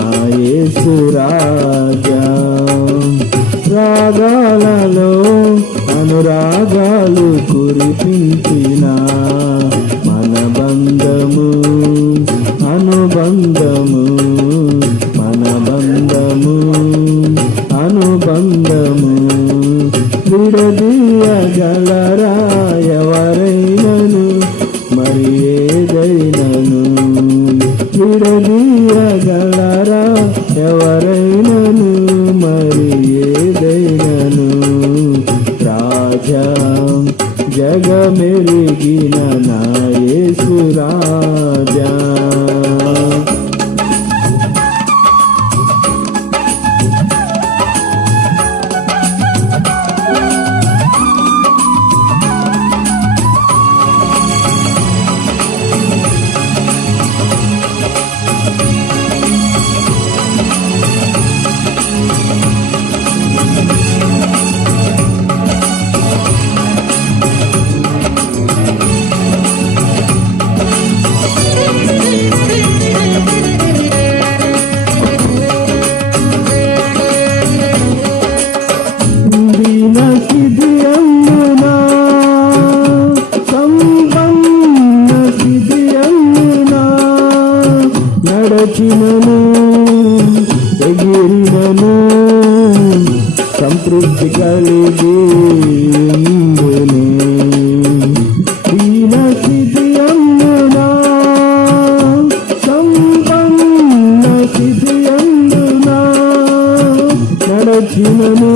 జగమెరిగిన రాగాలలో అనురాగాలు కురిపించిన మన బంధము అనుబంధము మన బంధము అనుబంధము. విడదీయగలరా ఎవరైనను మరి ఏదైనను విడదీ ఎవరైనను మరి ఏదైనను? రాజా జగమెరిగిన నాయసురా కలిగి ఉండునే. దీన సిద్ధియందునా సంపన్న సిద్ధియందునా నడచినను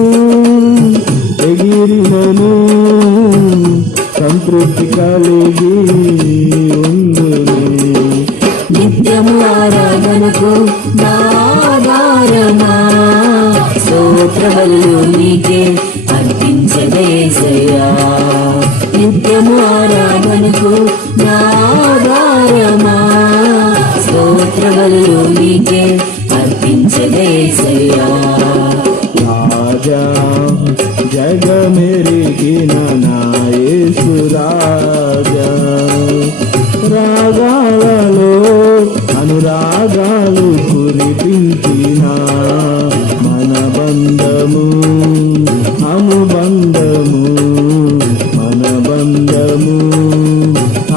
ఎగిరినను సంతృప్తి కలిగి నిత్యము ఆరాధనకు నాదారమా స్తోత్రములు నీకే అర్పించదేశయ్యా నిత్యము ఆరాధనకు నాదారమా స్తోత్రములు నీకే అర్పించదేశయ్యా రాజా జగమెరిగిన నాయసు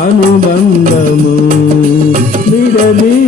అనుబంధము విడదీయగలరా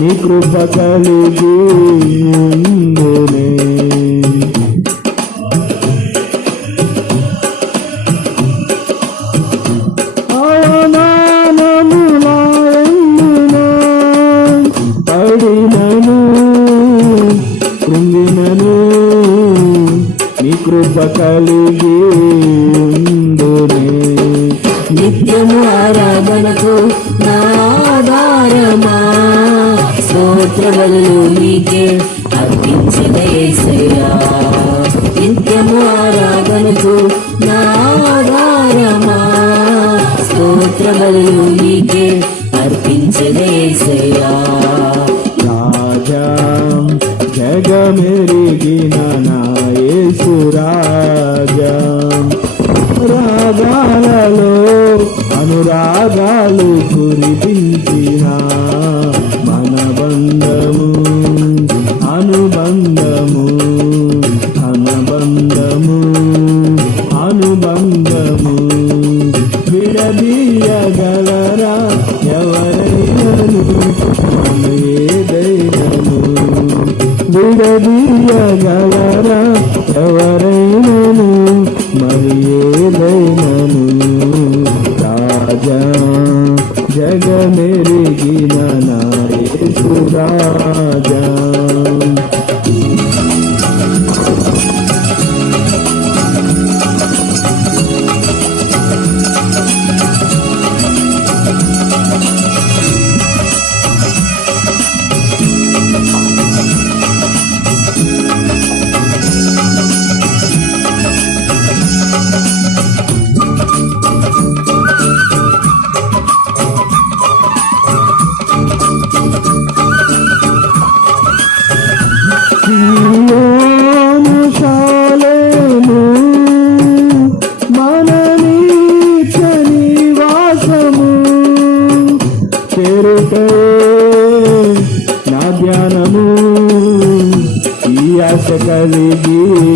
నీ కృప కలిగి ఉండునే. కృప కలిగి స్తోత్రములు నీకే అర్పించదేశయ్యా నిత్యము ఆరాధనకు నాదారమా స్తోత్రములు నీకే అర్పించదేశయ్యా రాజా జగమెరిగిన నాయసు రాగాలలో అనురాగాలు కురిపించిన అనుబంధము అనుబంధము అనుబంధము అనుబంధము. విడదీయగలరా ఎవరైనను? ఏదైనను విడదీయగలరా ఎవరైనను? మరి ఏదైనను రాజా జగమెరిగినా राजा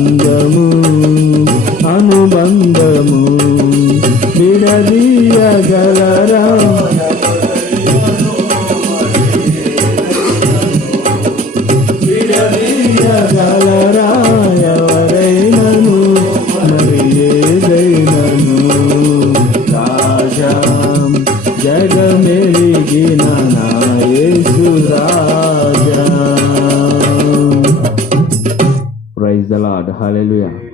అనుబంధము అనుబంధము విడదీయగలరా? Hallelujah.